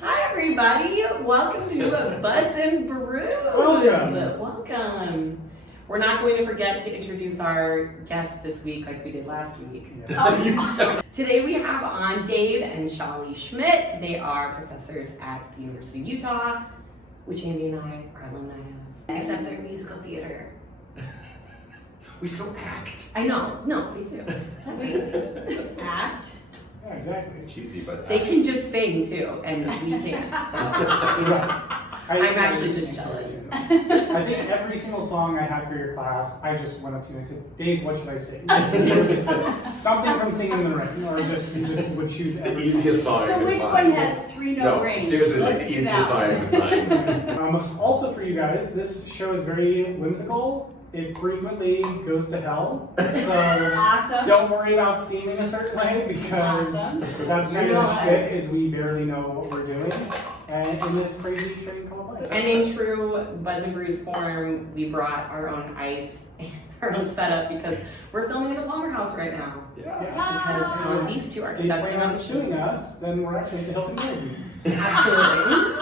Hi everybody, welcome to Buds and Brews. Welcome. We're not going to forget to introduce our guests this week like we did last week. Today we have on Dave and Shalee Schmidt. They are professors at the University of Utah, which Andy and I are alumni of, except they're musical theater. We still act. I know, no, they do. Act. Yeah, exactly. Cheesy, but They can just sing too, and we can't. So. I'm actually just jealous. I think every single song I had for your class, I just went up to you and I said, Dave, what should I sing? Something from Singing in the Rain, or you just would choose every the easiest song I So could which find. one has three note range? Seriously, like Let's the do easiest song that. I could find. Also for you guys, this show is very whimsical. It frequently goes to hell. So Awesome. don't worry about seeming a certain way because Awesome. that's kind of the shit is we barely know what we're doing. And in this crazy train called life. And in true Buds and Brews form, we brought our own ice and our own setup because we're filming at the Palmer House right now. Yeah. Because these two are If you conducting plan on suing auditions. us, then we're actually at the Hilton Garden. Absolutely.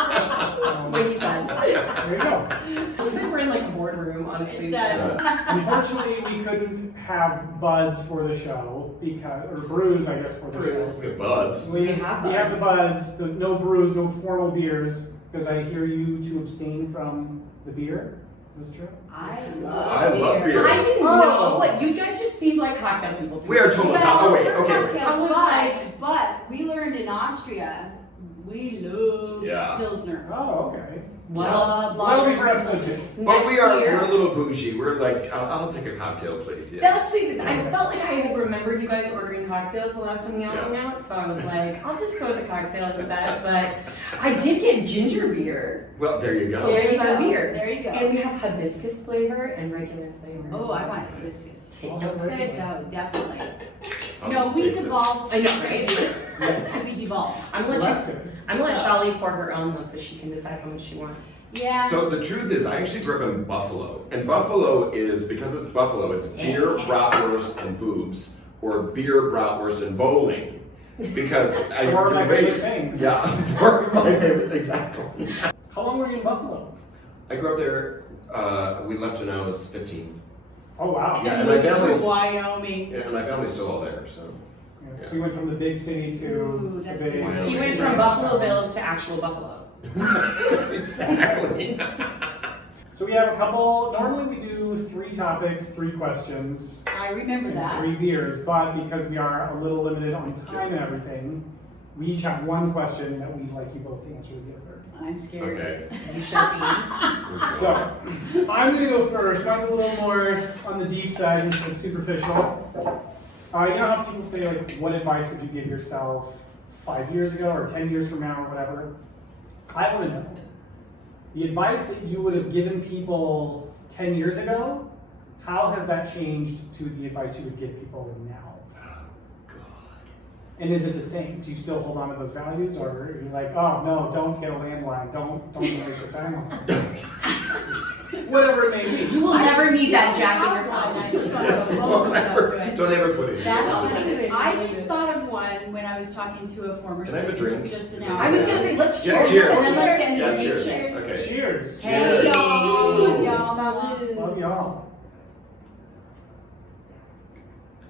What he said. There you go. It looks like we're in like a boardroom, honestly. It does. Unfortunately, we couldn't have buds for the show or brews, I guess, for the Brews. show. The buds. We have We have the buds. buds, no brews, no formal beers, because I hear you to abstain from the beer. Is this true? I I love love beer. I didn't know what you guys just seemed like cocktail people to We me. are total. Oh wait, okay. I was like- but we learned in Austria, we love Yeah. Pilsner. Oh, okay. Love Well, we lager. accept those. But we are. year- We're a little bougie. We're like, I'll take a cocktail, please. Yes. That's it. I felt like I had remembered you guys ordering cocktails the last time we hung Yeah. out, so I was like, I'll just go with the cocktail instead. But I did get ginger beer. Well, there you go. So there's our beer. There you go. And we have hibiscus flavor and regular flavor. Oh, I want hibiscus. Take Oh, your very pick. So definitely. I'll No, just we take this. devolved. I know, right? Yes. We devolved. I'm Well, gonna that's good. let Shalee pour her own though, so she can decide how much she wants. Yeah. So the truth is, I actually grew up in Buffalo, and Buffalo is because it's Buffalo. It's beer, bratwurst, and boobs, or beer, bratwurst, and bowling. Because I Four of my favorite raised- things. Yeah, four of my favorite. Exactly. How long were you in Buffalo? I grew up there. We left when I was 15. Oh, wow. Yeah, and and my moved to family's- Wyoming. Yeah, and my family's still all there. So Yeah, so you went from the big city to Ooh, the that's big. good. He went from Buffalo Bills to actual Buffalo. exactly. So we have a couple, normally we do 3 topics, 3 questions, I remember and that. 3 beers, but because we are a little limited on time and everything, we each have 1 question that we'd like you both to answer together. I'm scared. Okay. You should be. So, I'm gonna go first. Mine's a little more on the deep side instead of superficial. You know how people say, like, what advice would you give yourself 5 years ago or 10 years from now or whatever? I want to know the advice that you would have given people 10 years ago, how has that changed to the advice you would give people now? And is it the same? Do you still hold on to those values, or are you like, oh no, don't get a landline, don't waste your time on it? Whatever it may be. You will never need that jack in your I house. just want to smoke about it. Don't ever put it in. That's your mouth. funny. I just thought of one when I was talking to a former Can I have a student drink? just an Is it- hour I was ago. gonna say, let's Yeah, cheers. cheers. And then let's get Yeah, into the cheers. cheers. Okay. Cheers. Hey, Cheers. y'all. y'all. Love y'all.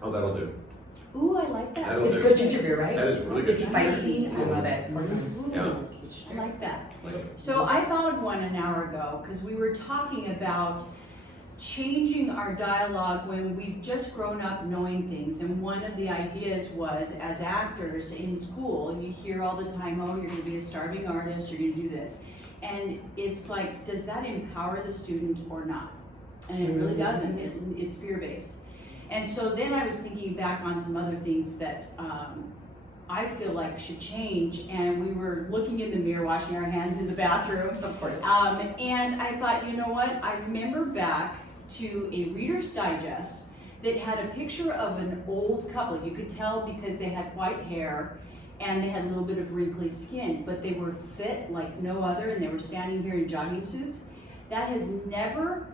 Oh, that'll do. Ooh, I like that. That'll It's do. good ginger beer, right? That is really good. It's spicy. I love it. Yeah. I like that. So I thought of one an hour ago because we were talking about changing our dialogue when we've just grown up knowing things. And one of the ideas was, as actors in school, you hear all the time, oh, you're going to be a starving artist, you're going to do this. And it's like, does that empower the student or not? And it really doesn't. It's fear-based. And so then I was thinking back on some other things that I feel like should change, and we were looking in the mirror, washing our hands in the bathroom. Of course. And I thought, you know what? I remember back to a Reader's Digest that had a picture of an old couple. You could tell because they had white hair and they had a little bit of wrinkly skin, but they were fit like no other, and they were standing here in jogging suits. That has never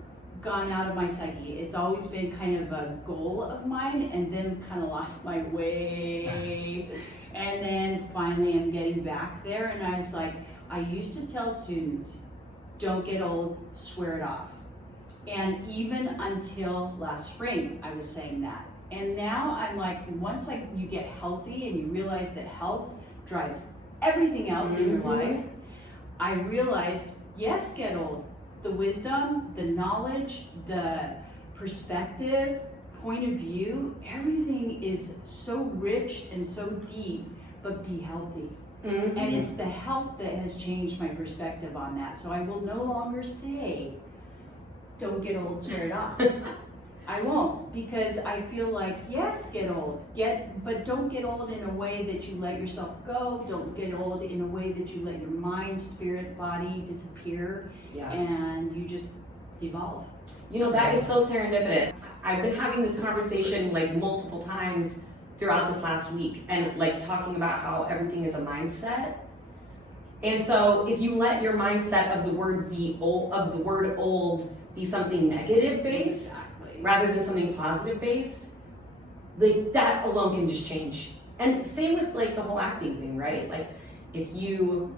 gone out of my psyche. It's always been kind of a goal of mine, and then kind of lost my way. And then finally I'm getting back there, and I was like, I used to tell students, don't get old, swear it off. And even until last spring, I was saying that. And now I'm like, once you get healthy and you realize that health drives everything else in your life, I realized, yes, get old. The wisdom, the knowledge, the perspective, point of view, everything is so rich and so deep, but be healthy. And it's the health that has changed my perspective on that. So I will no longer say, don't get old, swear it off. I won't, because I feel like, yes, get old, but don't get old in a way that you let yourself go. Don't get old in a way that you let your mind, spirit, body disappear, and you just devolve. You know, that is so serendipitous. I've been having this conversation like multiple times throughout this last week, and like talking about how everything is a mindset. And so if you let your mindset of the word old be something negative based, rather than something positive based, like that alone can just change. And same with like the whole acting thing, right? Like if you,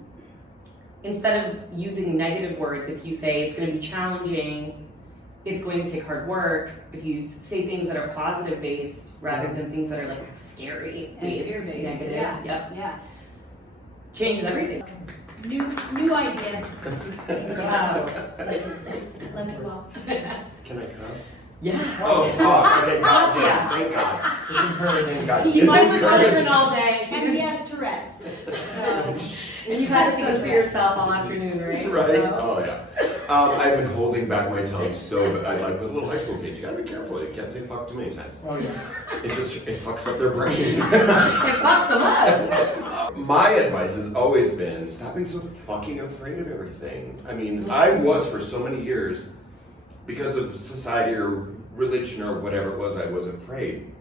instead of using negative words, if you say it's going to be challenging, it's going to take hard work, if you say things that are positive based rather than things that are like scary based, negative, yeah, changes everything. New idea. Wow. Let me go. Can I cuss? Yeah. Oh, fuck. Okay, God damn. Yeah. Thank God. Thank God. He's like with children all day. And he has Tourette's. So, And you've had to censor yourself all afternoon, right? Right? So. Oh, yeah. I've been holding back my tongue so I like with little high school kids, you gotta be careful. You can't say fuck too many times. Oh yeah. It fucks up their brain. It fucks them up. My advice has always been stop being so fucking afraid of everything. I mean, I was for so many years, because of society or religion or whatever it was, I was afraid.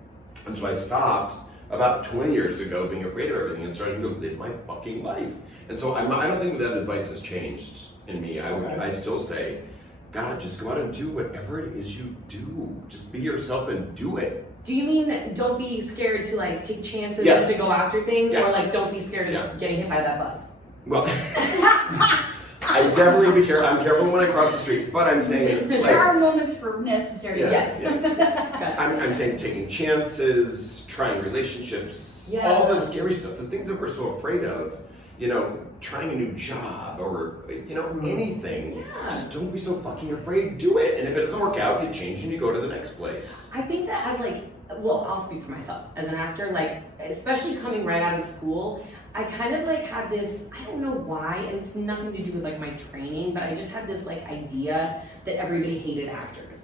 And so I stopped about 20 years ago being afraid of everything and started to live my fucking life. And so I don't think that advice has changed in me. I still say, God, just go out and do whatever it is you do. Just be yourself and do it. Do you mean don't be scared to like take chances Yes. and to go after things, Yeah. or like don't be scared of Yeah. getting hit by that bus? Well, I definitely be careful. I'm careful when I cross the street, but I'm saying there like, are moments for necessary. yes. Okay. I'm saying taking chances, trying relationships, all the scary stuff, the things that we're so afraid of, you know, trying a new job or, you know, anything. Yeah. Just don't be so fucking afraid, do it. And if it doesn't work out, you change and you go to the next place. I think that as like, well, I'll speak for myself as an actor, like, especially coming right out of school, I kind of like had this, I don't know why, and it's nothing to do with like my training, but I just had this like idea that everybody hated actors.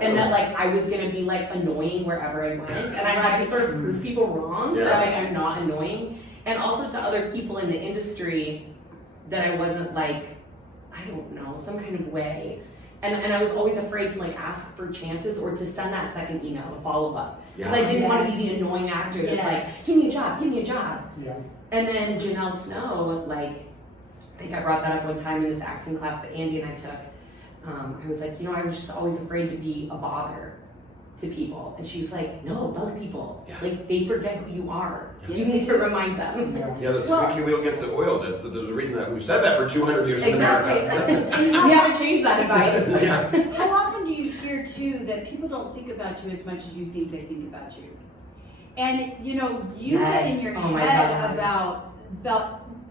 And that like I was gonna be like annoying wherever I went, and I had to sort of prove people wrong that like I'm not annoying, and also to other people in the industry that I wasn't like, I don't know, some kind of way. And I was always afraid to like ask for chances or to send that second email, a follow up, because I didn't want to be the annoying actor that's like, give me a job, give me a job. Yeah. And then Janelle Snow, like, I think I brought that up one time in this acting class that Andy and I took. I was like, you know, I was just always afraid to be a bother to people. And she's like, no, bug people. Yeah. Like, they forget who you are. Yeah. You need to remind them. Yeah, the squeaky wheel gets it oiled. There's a reason that we've said that for 200 years in Exactly. America. We haven't changed that advice. Yeah. How often do you hear too that people don't think about you as much as you think they think about you? And you know, you get in your head about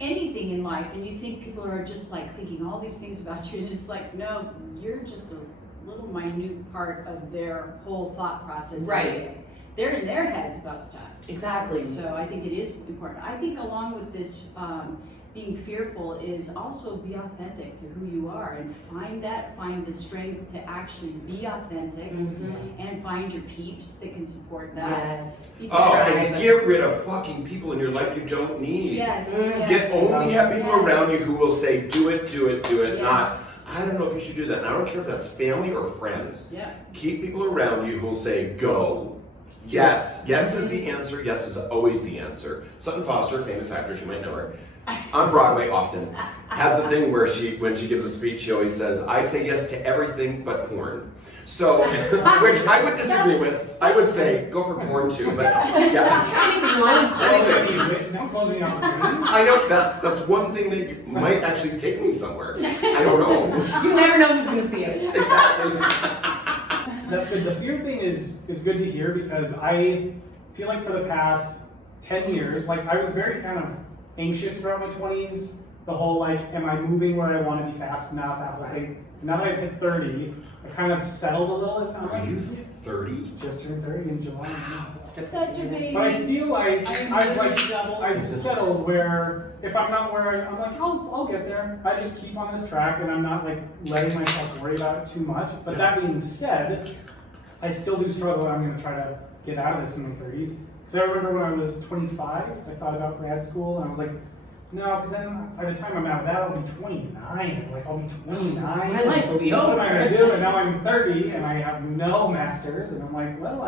anything in life, and you think people are just like thinking all these things about you, and it's like, no, you're just a little minute part of their whole thought process. Right. They're in their heads about stuff. Exactly. So I think it is important. I think along with this being fearful is also be authentic to who you are and find the strength to actually be authentic and find your peeps that can support that. Yes. Oh, and get rid of fucking people in your life you don't need. Yes. Have people around you who will say, do it, Yes. not, I don't know if you should do that. And I don't care if that's family or friends. Yeah. Keep people around you who will say, go. Yes. Yes is the answer. Yes is always the answer. Sutton Foster, famous actress, you might know her, on Broadway often. has a thing where when she gives a speech, she always says, "I say yes to everything but porn." So, which I would disagree with. I would say go for porn too, but yeah. Anything. No closing opportunities. I know that's one thing that might actually take me somewhere. I don't know. You never know who's gonna see it. Exactly. That's good. The fear thing is good to hear because I feel like for the past 10 years, like I was very kind of anxious throughout my 20s. The whole like, am I moving where I want to be fast enough? Thing. Now that I've hit 30, I kind of settled a little. Are you 30? Just turned 30 in July. Such a baby. But I feel like I've settled where if I'm not where I'm like, I'll get there. I just keep on this track and I'm not like letting myself worry about it too much. But that being said, I still do struggle and I'm going to try to get out of this in my 30s. So I remember when I was 25, I thought about grad school and I was like, no, because then by the time I'm out of that, I'll be 29. Like, I'll be 29. My life will be over. What am I going to do? And now I'm 30 and I have no masters. And I'm like, well,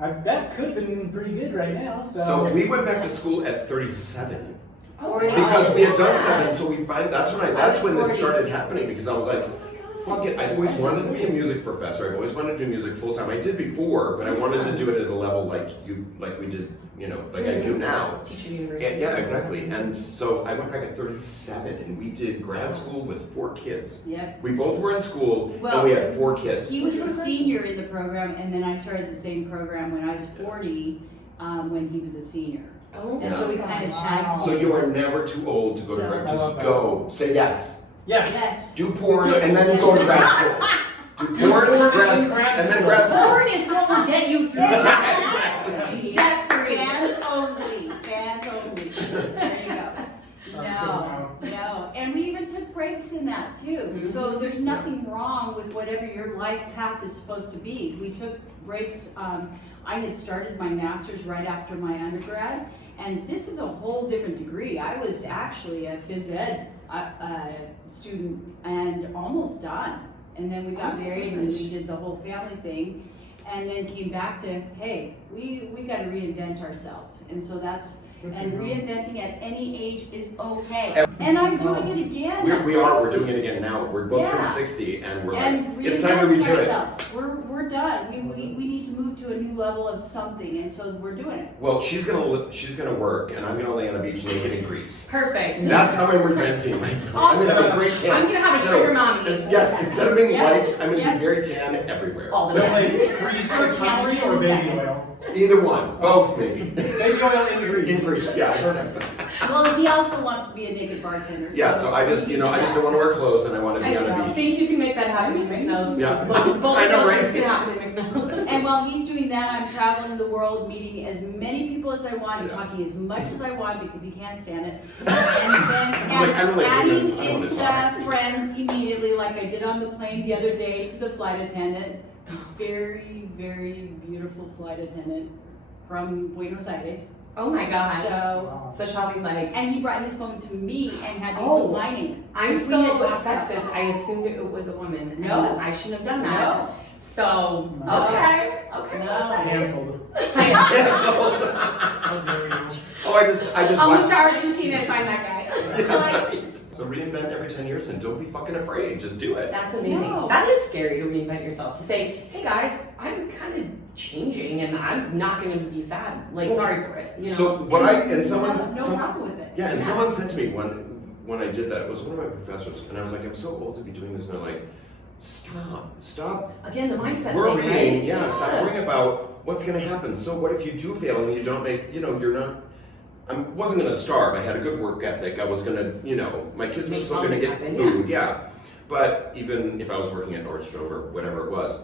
that could have been pretty good right now. So we went back to school at 37. 40. Because we had done 7, so that's when this started happening because I was like, fuck it, I've always wanted to be a music professor. I've always wanted to do music full time. I did before, but I wanted to do it at a level like we did, like I do now. Teaching university. Yeah, exactly. And so I went back at 37 and we did grad school with 4 kids. Yep. We both were in school and we had 4 kids. He was a senior in the program, and then I started the same program when I was 40, when he was a senior. Oh, And so we kind of tagged. So you are never too old to go to grad. Just go. Say yes. Yes. Yes. Do porn and then go to grad school. Do porn, grad school, and then grad school. Porn is what will get you through. Debt free. Fans only. Fans only. There you go. No. And we even took breaks in that too. So there's nothing wrong with whatever your life path is supposed to be. We took breaks. I had started my master's right after my undergrad, and this is a whole different degree. I was actually a phys ed student and almost done. And then we got married and we did the whole family thing, and then came back to, hey, we got to reinvent ourselves. And so that's, and reinventing at any age is okay. And I'm doing it again. We're doing it again now. We're both from 60 and we're like, it's time to redo it. We're done. We need to move to a new level of something, and so we're doing it. Well, she's gonna work and I'm gonna lay on a beach naked in Greece. Perfect. That's how I'm reinventing myself. I'm gonna have a great tan. I'm gonna have a sugar mommy. Yes, instead of being light, I'm gonna be very tan everywhere. All the So time. like grease or country or baby oil? Either one, both maybe. Baby oil in grease. In Greece, yeah. Exactly. Well, he also wants to be a naked bartender. Yeah, so I just don't want to wear clothes and I want to be on a I beach. think you can make that happen in McNose. Yeah. Both I of know, those right? things can happen in McNose. And while he's doing that, I'm traveling the world, meeting as many people as I want, and Yeah. talking as much as I want because he can't stand it. And then I'm like, adding humans, I don't want to Insta talk. friends immediately, like I did on the plane the other day to the flight attendant. Very, very beautiful flight attendant from Buenos Aires. Oh my gosh. So, So Shalee's like, and he brought his phone to me and had me Oh, put mine in. I'm Because we so had talked about sexist. I assumed it was a woman. and No. I shouldn't have done that. No. So, No. okay. No. Canceled. Oh, I just I'll move watched. to Argentina and find that guy. So reinvent every 10 years and don't be fucking afraid. Just do it. That's amazing. No. That is scary to reinvent yourself. To say, hey guys, I'm kind of changing and I'm not going to be sad. Like, sorry for it. You know? So what someone There's no problem with it. yeah, and someone said to me when I did that, it was one of my professors, and I was like, I'm so old to be doing this, and they're like, stop Again, the mindset worrying, thing, right? stop worrying about what's gonna happen. So what if you do fail and you don't make, you're not, I wasn't gonna starve, I had a good work ethic, I was gonna, my kids were Make still gonna get something food, yeah. But even if I was working at Nordstrom or whatever it was,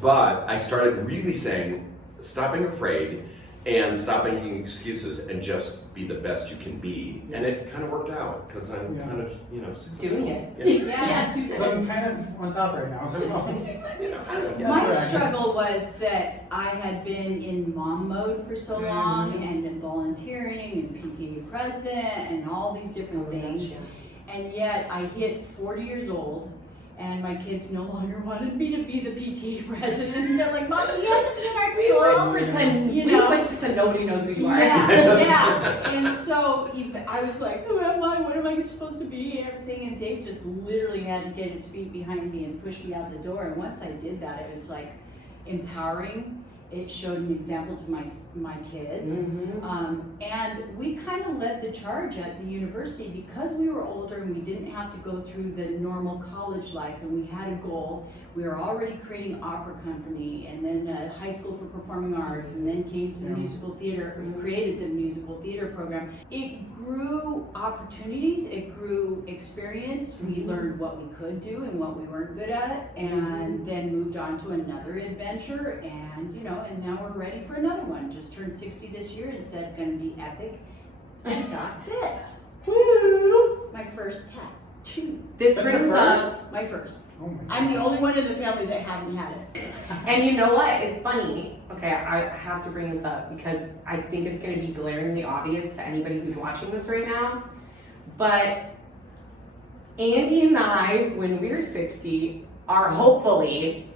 but I started really saying, stop being afraid and stop making excuses and just be the best you can be. And it kind of worked out because I'm kind of, successful. Doing it. Yeah. So I'm kind of on top right now. So. My struggle was that I had been in mom mode for so long and volunteering and PTA president and all these different things. And yet I hit 40 years old and my kids no longer wanted me to be the PTA president. And they're like, Mom, you have to start school. Pretend, You we know. like to pretend nobody knows who you are. Yeah. And so I was like, who am I? What am I was supposed to be, everything, and Dave just literally had to get his feet behind me and push me out the door. And once I did that, it was like empowering. It showed an example to my kids. And we kind of led the charge at the university because we were older and we didn't have to go through the normal college life, and we had a goal. We were already creating opera company and then a high school for performing arts, and then came to the musical theater, we created the musical theater program. It grew opportunities, it grew experience. We learned what we could do and what we weren't good at, and then moved on to another adventure, and and now we're ready for another one. Just turned 60 this year and said gonna be epic. And got this. My first tattoo. This That's brings your first? up My first. Oh my I'm the God. only one in the family that haven't had it. And you know what? It's funny. Okay, I have to bring this up because I think it's going to be glaringly obvious to anybody who's watching this right now. But Andy and I, when we're 60, are hopefully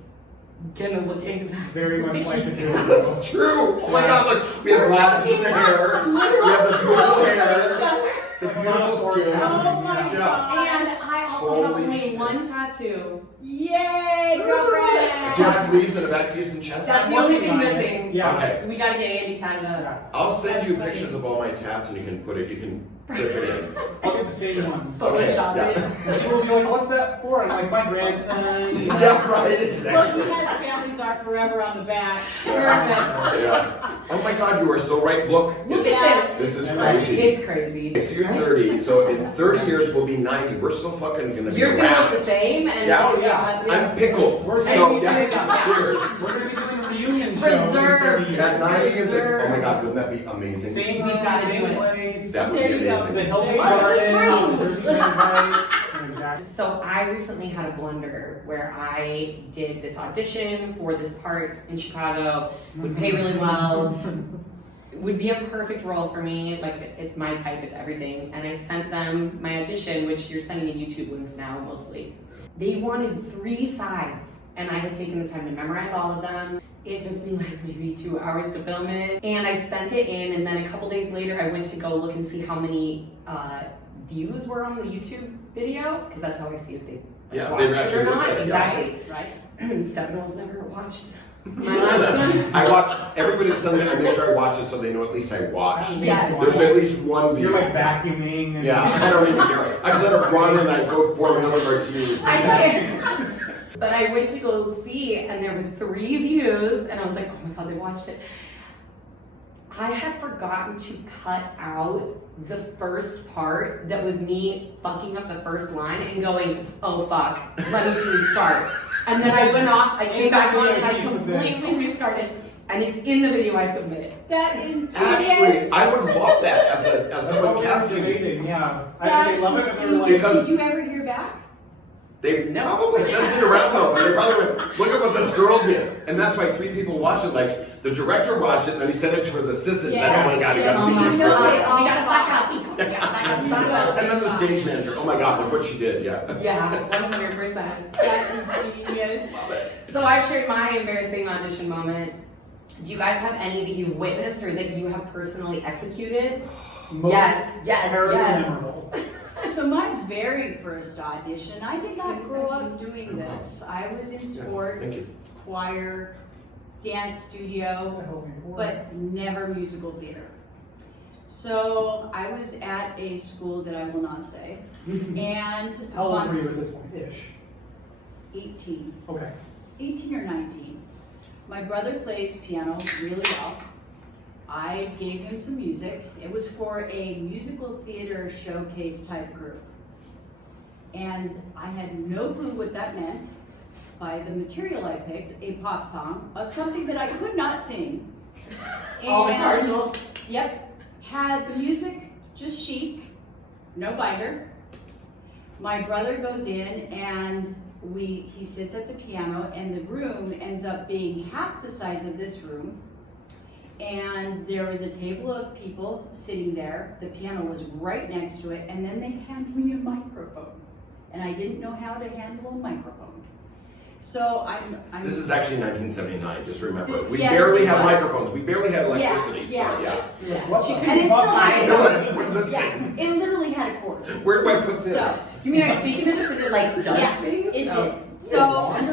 gonna look exactly Very much like the two of us. That's true. Oh my God, look, we have glasses in the hair. We have the beautiful hair, the beautiful skin. Oh my Yeah. God. And I also have Holy only shit. one tattoo. Yay, girlfriend! Do you have sleeves and a back piece and chest? That's I'm the only working thing on it. missing. Yeah. Okay. We gotta get Andy tatted up. Yeah. I'll send you That's funny. pictures of all my tats and you can clip it in. I'll get the same ones. Okay, Photoshop yeah. it. People will be like, what's that for? I'm like, my grandson. Yeah, right, Look, exactly. he has families are forever on the back. Perfect. Yeah. Oh my God, you are so right. Look, Look it's- at this is Yeah. crazy. It's crazy. So you're 30, so in 30 years we'll be 90. We're still fucking gonna be You're gonna around. look the same, and Yeah. oh yeah, I'm pickled. We're So saying yeah, cheers. We're going to be doing a reunion show. Preserved. in 30 At years. 90 and 6, oh my Sir. God, wouldn't that be amazing? Same We've room, gotta do same it. place. That would There be you go. amazing. The Hilton Lots of Garden, rooms. the Jersey Turnpike. Exactly. So I recently had a blunder where I did this audition for this part in Chicago, would pay really well, would be a perfect role for me, like it's my type, it's everything. And I sent them my audition, which you're sending me YouTube links now mostly. They wanted 3 sides, and I had taken the time to memorize all of them. It took me like maybe 2 hours to film it, and I sent it in, and then a couple days later I went to go look and see how many views were on the YouTube video, because that's how I see if they Yeah, if watched they've it actually or looked not. at it, yeah. Exactly. Right? Stefano's never watched my last one. I watch everybody that sends it. I make sure I watch it so they know at least I watched. Yes. There's at least one view. You're like vacuuming. And Yeah, I don't even care. I just let it run and I go pour another martini. I can't. But I went to go see, and there were 3 views, and I was like, oh my God, they watched it. I had forgotten to cut out the first part that was me fucking up the first line and going, oh fuck, let me restart. And then I went off, I came back on, and I completely restarted. And it's in the video I submitted. That is Actually, genius. I would love that as That's someone what casting. we're debating, yeah. I That think they love is it. They're like, genius. Because- Did you ever hear back? They probably sent it around though. They probably went, look at what this girl did. And that's why 3 people watched it. Like, the director watched it and then he sent it to his assistant. Yes, And said, oh my God, you yes. gotta see Oh my this God. girl. We gotta back up. We totally gotta back up. Back up. And then the stage manager, oh my God, look what she did. Yeah. Yeah, 100%. That is genius. So I've shared my embarrassing audition moment. Do you guys have any that you've witnessed or that you have personally executed? most Yes, terribly yes. memorable. So my very first audition, I did not grow up doing this. I was in sports, Thank you. choir, dance studio, but never musical theater. So I was at a school that I will not say, and How old were you at this point? Ish. 18, Okay. 18 or 19. My brother plays piano really well. I gave him some music. It was for a musical theater showcase type group. And I had no clue what that meant. By the material I picked, a pop song of something that I could not sing. All the And- cardinal. Yep, had the music, just sheets, no binder. My brother goes in and he sits at the piano, and the room ends up being half the size of this room. And there was a table of people sitting there. The piano was right next to it, and then they handed me a microphone. And I didn't know how to handle a microphone. So I'm. This is actually 1979, just remember. We Yes, barely it had was. microphones, we barely had electricity, Yeah, so yeah. yeah. What She the and it fuck? still had You're a like, what is this Yeah, thing? it literally had a cord. Where do I put this? So, You mean I'm speaking of this and it like does Yeah, things? it No. did. So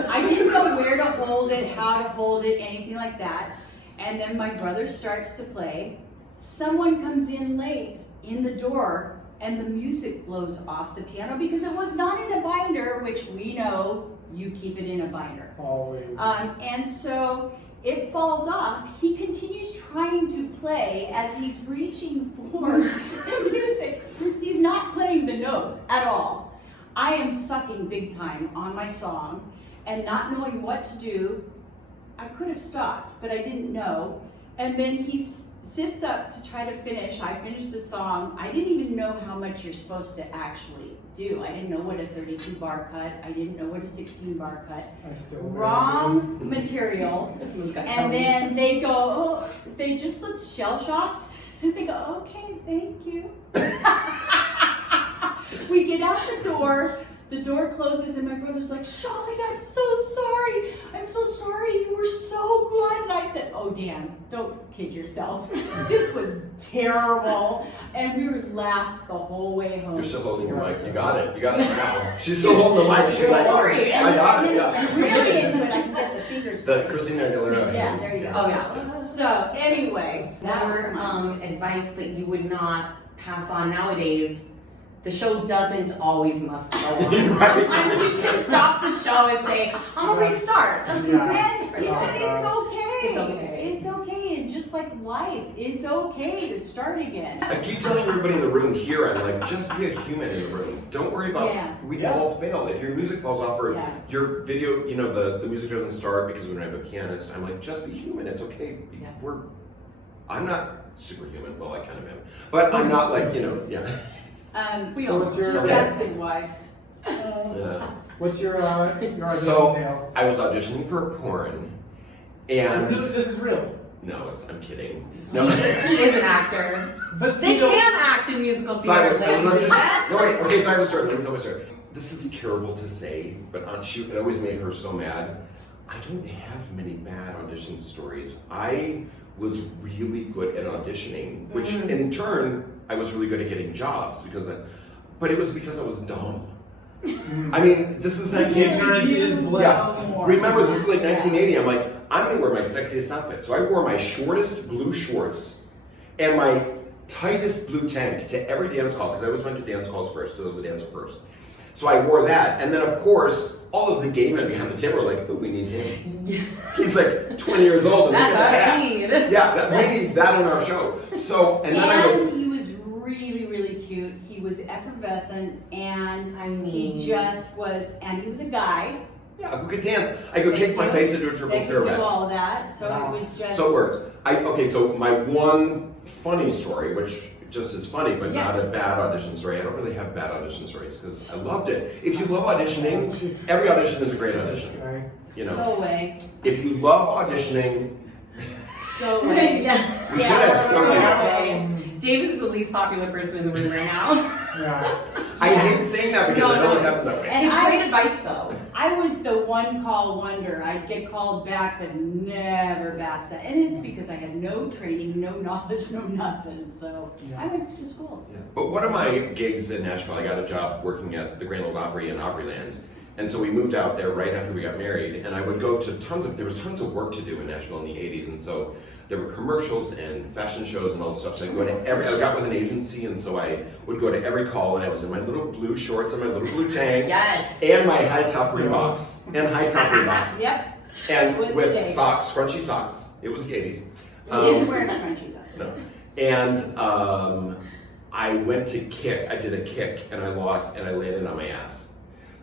I didn't know where to hold it, how to hold it, anything like that. And then my brother starts to play. Someone comes in late in the door and the music blows off the piano because it was not in a binder, which we know you keep it in a binder. Always. And so it falls off. He continues trying to play as he's reaching for the music. He's not playing the notes at all. I am sucking big time on my song and not knowing what to do. I could have stopped, but I didn't know. And then he sits up to try to finish. I finished the song. I didn't even know how much you're supposed to actually do. I didn't know what a 32 bar cut. I didn't know what a 16 bar cut. I still Wrong material. Someone's got And then they go, oh, they just look shell-shocked. And they go, okay, thank you. We get out the door closes, and my brother's like, Shalee, I'm so sorry. I'm so sorry. You were so good. And I said, oh, Dan, don't kid yourself. This was terrible. And we laughed the whole way home. You're still holding your mic, you got it now. She's still holding the mic, she's You're like, sorry. I got it, And yeah. then really into it, I can get the fingers. The Christina Aguilera Yeah, hands. there you go. Oh yeah. So anyway, that was Or mine. advice that you would not pass on nowadays. The show doesn't always must go on. Right. Sometimes you can stop the show and say, I'm gonna restart. Yeah. And you know, it's okay. It's okay. It's okay. And just like life, it's okay to start again. I keep telling everybody in the room here, I'm like, just be a human in the room. Don't worry about, Yeah. we Yeah. all fail. If your music falls off or Yeah. your video, you know, the music doesn't start because we don't have a pianist, I'm like, just be human, it's okay. Yeah. I'm not superhuman, well, I kind of am. But I'm not like, you know, yeah. We So all what's your- Just Okay. ask his wife. Yeah. What's your audition So, tale? I was auditioning for porn, And and, this is real. no, I'm kidding. He No. is an actor. But They you know- can act in musical So I theater. was ladies and auditioning. No, wait, gents. okay, so I have a story. Let me tell my story. This is terrible to say, but on shoot, it always made her so mad. I don't have many bad audition stories. I was really good at auditioning, which in turn, I was really good at getting jobs but it was because I was dumb. I mean, this is 1980. Ignorance is bliss. Yeah. Remember, this is like 1980. I'm like, I'm gonna wear my sexiest outfit. So I wore my shortest blue shorts and my tightest blue tank to every dance hall, because I always went to dance halls first, so I was a dancer first. So I wore that, and then of course, all of the gay men behind the table were like, oh, we need him. He's like 20 years old and That's look at what that I ass. need. Yeah, we need that on our show. So, and then I go, And he was really, really cute. He was effervescent, and I mean- he just was, and he was a guy. yeah, who could dance? I could kick my face into a triple They could do pirouette. all of that, so Wow. it was just. So it worked. Okay, so my one funny story, which just is funny, but not Yes. a bad audition story. I don't really have bad audition stories because I loved it. If you love auditioning, every audition is a great audition. Right. You know, Go away. if you love auditioning, Go away. Yeah. we should have stories. Yeah. Dave is the least popular person in the room right now. Yeah. I hate saying that because it always happens that way. And It's I- great advice though. I was the one call wonder. I'd get called back, but never past that. And it's because I had no training, no knowledge, no nothing. So Yeah. I went to school. Yeah. But one of my gigs in Nashville, I got a job working at the Grand Ole Opry in Opryland. And so we moved out there right after we got married, and I would go to there was tons of work to do in Nashville in the 80s, and so there were commercials and fashion shows and all this stuff. So I got with an agency, and so I would go to every call, and I was in my little blue shorts and my little blue tank, Yes. and my high top Reeboks, Yep. and It was the with days. socks, scrunchy socks. It was the 80s. I didn't wear a scrunchie though. No. And I went to kick. I did a kick and I lost and I landed on my ass.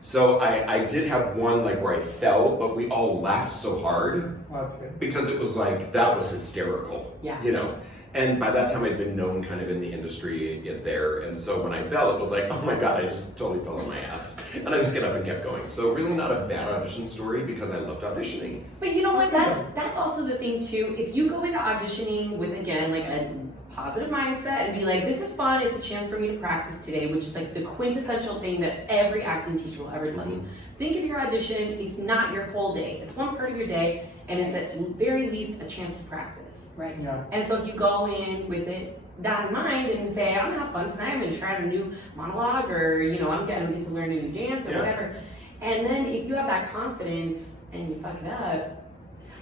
So I did have one like where I fell, but we all laughed so hard Well, that's good. because it was like, that was hysterical. Yeah. You know? And by that time I'd been known kind of in the industry there. And so when I fell, it was like, oh my God, I just totally fell on my ass. And I just get up and kept going. So really not a bad audition story because I loved auditioning. But you know what? That's also the thing too. If you go into auditioning with again like a positive mindset and be like, this is fun, it's a chance for me to practice today, which is like the quintessential thing that every acting teacher will ever tell you. Think of your audition, it's not your whole day. It's one part of your day, and it's at the very least a chance to practice. Right. Yeah. And so if you go in with it that in mind and say, I'm gonna have fun tonight, I'm gonna try a new monologue, or I'm gonna get to learn a new dance or whatever. And then if you have that confidence and you fuck it up,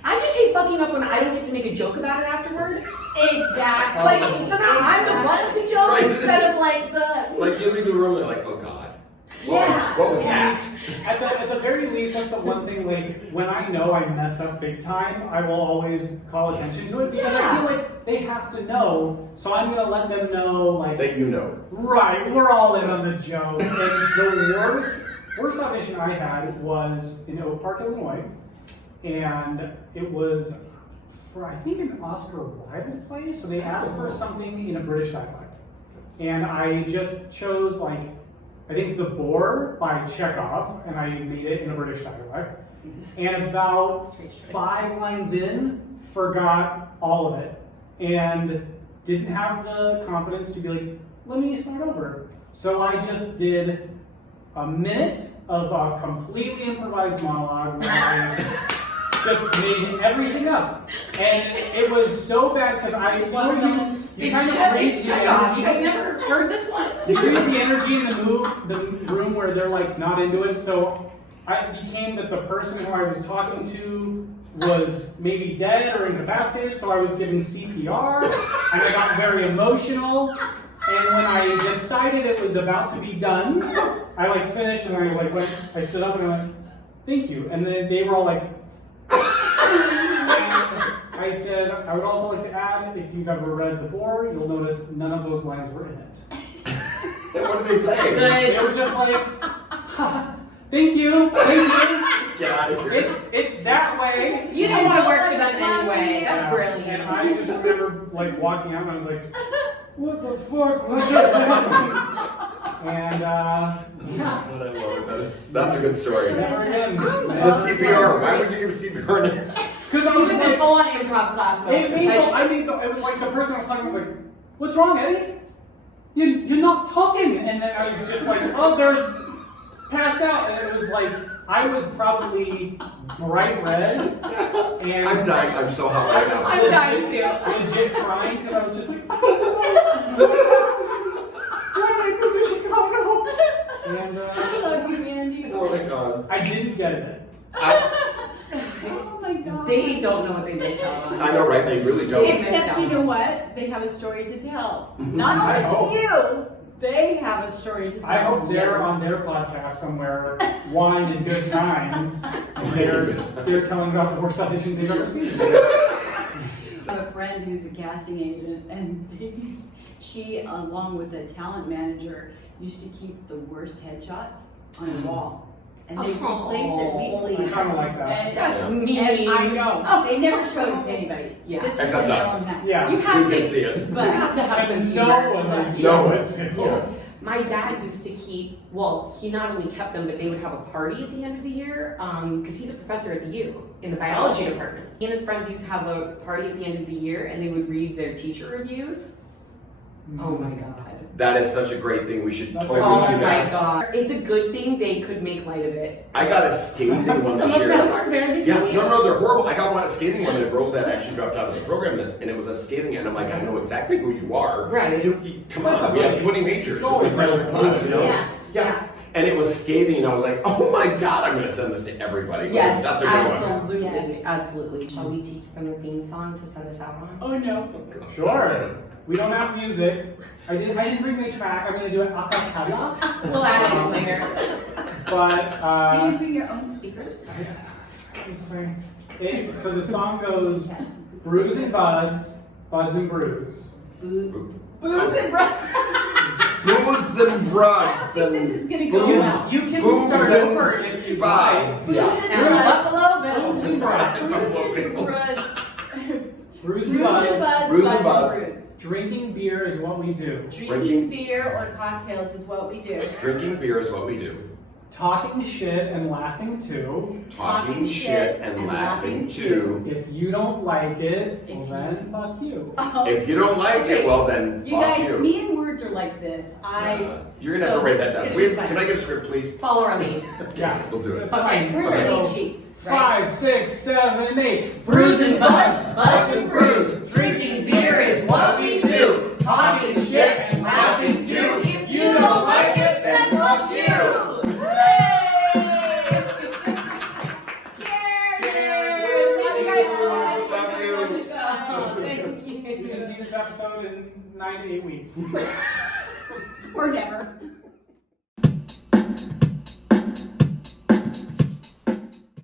I just hate fucking up when I don't get to make a joke about it afterward. Exactly. Like, so now I'm the butt of the joke instead of like the... Like you leave the room and you're like, oh God. Yeah. What was that? At the very least, that's the one thing, like, when I know I mess up big time, I will always call attention to it, because I feel like they have to know, so I'm gonna let them know, like... That you know. Right, we're all in on the joke. And the worst audition I had was in Oak Park, Illinois, and it was for, I think, an Oscar Wilde play, so they asked for something in a British dialect. And I just chose, like, I think The Boar by Chekhov, and I made it in a British dialect. And about 5 lines in, forgot all of it, and didn't have the confidence to be like, let me start over. So I just did a minute of a completely improvised monologue where I just made everything up. And it was so bad because you kind of raised the energy. You guys never heard this one? You raise the energy in the room where they're like not into it. So it became that the person who I was talking to was maybe dead or incapacitated. So I was giving CPR, and I got very emotional. And when I decided it was about to be done, I like finished and I stood up and I went, thank you. And then they were all like, and I said, I would also like to add, if you've ever read The Boar, you'll notice none of those lines were in it. And what did they say? Good. They were just like, thank you. Get out of here. It's that way. You didn't want to work for like them anyway. That's brilliant. And I just remember like walking out and I was like, what the fuck was just happening? And yeah. What I love. That's a good story. Never again. The CPR. Why would you give CPR? Because I He was was in like, full-on improv class. it was like the person I was talking was like, what's wrong, Eddie? You're not talking. And then I was just like, oh, they're passed out. And it was like, I was probably bright red. And I'm dying. I'm so hot right now. I'm dying too. Legit crying because I was just like, why did I move to Chicago? And I love you, Andy. Oh my God. I didn't get it. Oh my God. They don't know what they missed out on. I know, right? They really don't. Except, you know what? They have a story to tell. Not I only hope. to you, they have a story to tell. I hope they're on their podcast somewhere, Wine and Good Times, and they're telling about the worst auditions they've ever seen. I have a friend who's a casting agent, and she, along with the talent manager, used to keep the worst headshots on a wall. And they replaced it weekly. I kind of like that. And That's mean. And I know. They never showed it to anybody. Yeah. This was Except their us. own house. Yeah. You have We to did see it. You have to have some And humor. no one would show it. Yeah. My dad used to keep, well, he not only kept them, but they would have a party at the end of the year, because he's a professor at the U in the biology department. He and his friends used to have a party at the end of the year, and they would read their teacher reviews. Oh my God. That is such a great thing. We should That's totally Oh do my that. God. It's a good thing they could make light of it. I got a scathing one Some this of year. them are very Yeah, mean. no, they're horrible. I got one, a scathing one, and a girl that actually dropped out of the program this, and it was a scathing, and I'm like, I know exactly who you are. Right. Come on, we have 20 majors Oh, in the freshman class, you know? Yes. Yeah. And it was scathing, and I was like, oh my God, I'm gonna send this to everybody. Yes, That's a good one. absolutely, Yes. Absolutely. Shall we teach them a theme song to send us out on? Oh no. Sure. We don't have music. I didn't bring my track. I'm gonna do it a cappella. We'll add it in later. But You can bring your own speaker. so the song goes Brews and Buds, Buds and Brews. Booze and Brews. Booze and I bruds. don't think this is gonna go boobs. well. You can Boobs start and over if you like. buds. Booze Yeah. and And Brews. Buffalo Booze and Bill. Buds. Brews and Brews and Buds. Buds. Brews and Buds Buds. and Brews. Drinking beer is what we do. Drinking beer or cocktails is what we do. Drinking beer is what we do. talking shit and laughing too. Talking shit and laughing too. If you don't like it, If well then fuck you. Oh, If you don't like it, well then you fuck guys, you. me and words are like this. You're gonna have to write that down. Can I get a script, please? Follow our lead. Yeah, We'll do it. it's Okay, fine. where's Okay. your lead sheet? 5, 6, 7, 8. Brews and buds, buds and brews. Drinking beer is what we do. Talking shit and laughing too. If you don't like it, then fuck you. Hey! Cheers! Love you guys so much. Love you. On the show. Thank You can you. see this episode in 9 to 8 weeks. Or never.